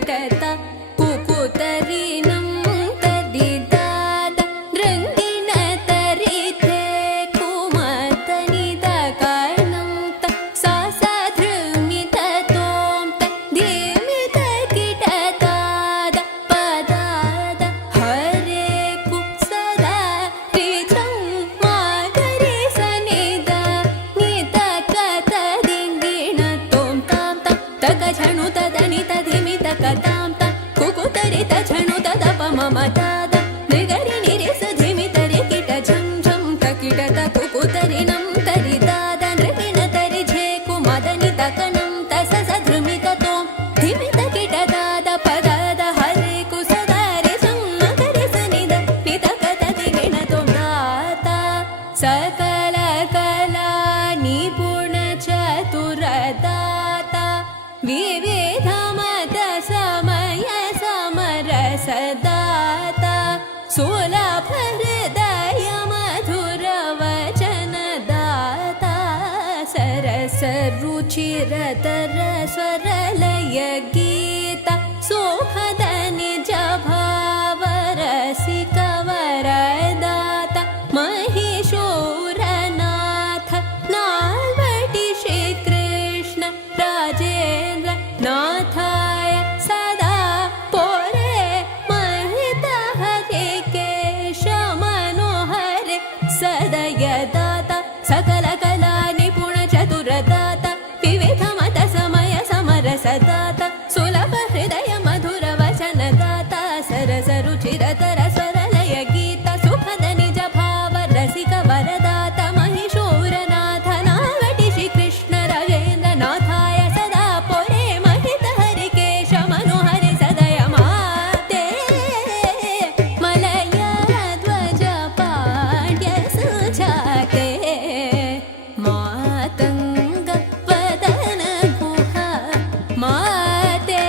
ಕಿಟತ ಕುಕುತರಿನಂ ತದಿದಾದ ರಂಗಿಣ ತರಿತೆ ಕುಮತನಿದ ಕರ್ಣಂ ತ ಸಾಸಧೃಮಿತ ತೋಂ ತ ಧೀಮಿತ ಕಿಟತಾದ ಪದಾದ ಹರೆ ಕು ಸದಾ ರಿತಂ ಮಾಗರಿ ಸನಿದ ನಿತ ಕತ ದಿಂಗಿಣ ತೋಂ ತಾಂ ತ ತಕ ಝಣು ತದನಿ ತಧಿಮಿ ತಕತಾಂ ತ ಕುಕುತರಿತ ಝಣು ತದಪ ಮಮ ತಾದ ನಿಗರಿ ನಿರಿಸ ಧಿಮಿ ತರಿ ಕಿಟ ಝಂ ಝಂ ತಕಿಟತ ಕುಕುತರಿನಂ ತರಿದಾದ ನೃಗಿಣ ತರಿ ಝೇ ಕುಮದನಿ ತಕನಂ ತಸ ಸಧೃಮಿತ ತೋಂ ಧಿಮಿತ ಕಿಟದಾದ ಪದದ ಹರೆ ಕುಸದಾರಿ ಸಮ್ಮಕರಿ ಸನಿದ ನಿತಕತ ದಿಗಿಣ ತೋಂ ದಾತ ಸಕಲ ಕಲಾ ನಿಪುಣ ಚತುರದಾತ ವಿವಿಧ ಮತ ಸಮಯ ಸಮರಸದಾತ ಸುಲಭ ಹೃದಯ ಮಧುರ ವಚನದಾತ ಸರಸ ರುಚಿರತರ ಸ್ವರಲಯ ಗೀತ ಶೋಭದ ನಿಜ ಭಾವರಸಿಕ ವರದಾತ ಮಹಿಷೂರನಾಥ ನಾಲ್ವಟಿ ಶ್ರೀಕೃಷ್ಣ ರಾಜೇಂದ್ರ ನಾಥಾಯ ಸದಾ ಪೋರೆ ಮಹಿತ ಹರಿ ಕೇಶ ಮನೋಹರೆ ಸದಯದಾತ ಸಕಲ ಕಲಾ ನಿಪುಣ ಚತುರದಾತ ವಿವಿಧ ಮತ ಸಮಯ ಸಮರಸದಾತ ಸುಲಭ ಹೃದಯ ಮಧುರ ವಚನದಾತ ಸರಸ ರುಚಿರತರ ಸ್ವರಲಯ ಗೀತ ಸುಖದ ನಿಜ ಭಾವ ರಸಿಕ ವರದಾತ ಮಹಿಷೂರನಾಥ ನಾಲ್ವಟಿ ಶ್ರೀಕೃಷ್ಣ ರಾಜೇಂದ್ರ ನಾಥಾಯ ಸದಾ ಪೊರೆ ಮಹಿತ ಹರಿ ಕೇಶ ಮನೋಹರಿ ಸದಯ ಮಾತೆ ಮಲಯ ಧ್ವಜ ಪಾಂಡ್ಯ ಸುಜಾತೆ ಮಾತಂಗ ವದನ ಗುಹ ಮಾತೆ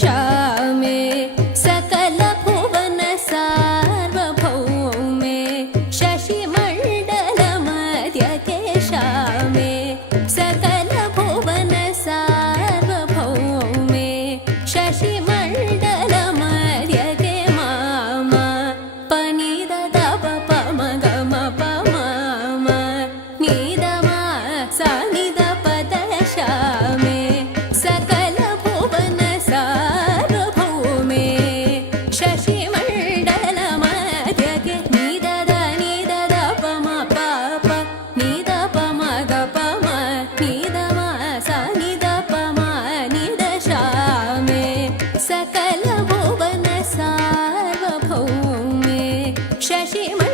श्यामे सकल भुवन सार्वभौमे शशिमण्डल मध्यके श्यामे सकल भुवन सार्वभौमे शशिमण्डल मध्यके मामा पनिद दप पम गम पमाम निद मा सा निद पद श्यामे सकल भुवन सार्वभौमे शशिमण्डल मध्यके निदद निदद पम पाप निद पम ग पम निद मा सा निद पम निद श्यामे सकल भुवन सार्वभौमे शशिमण्डल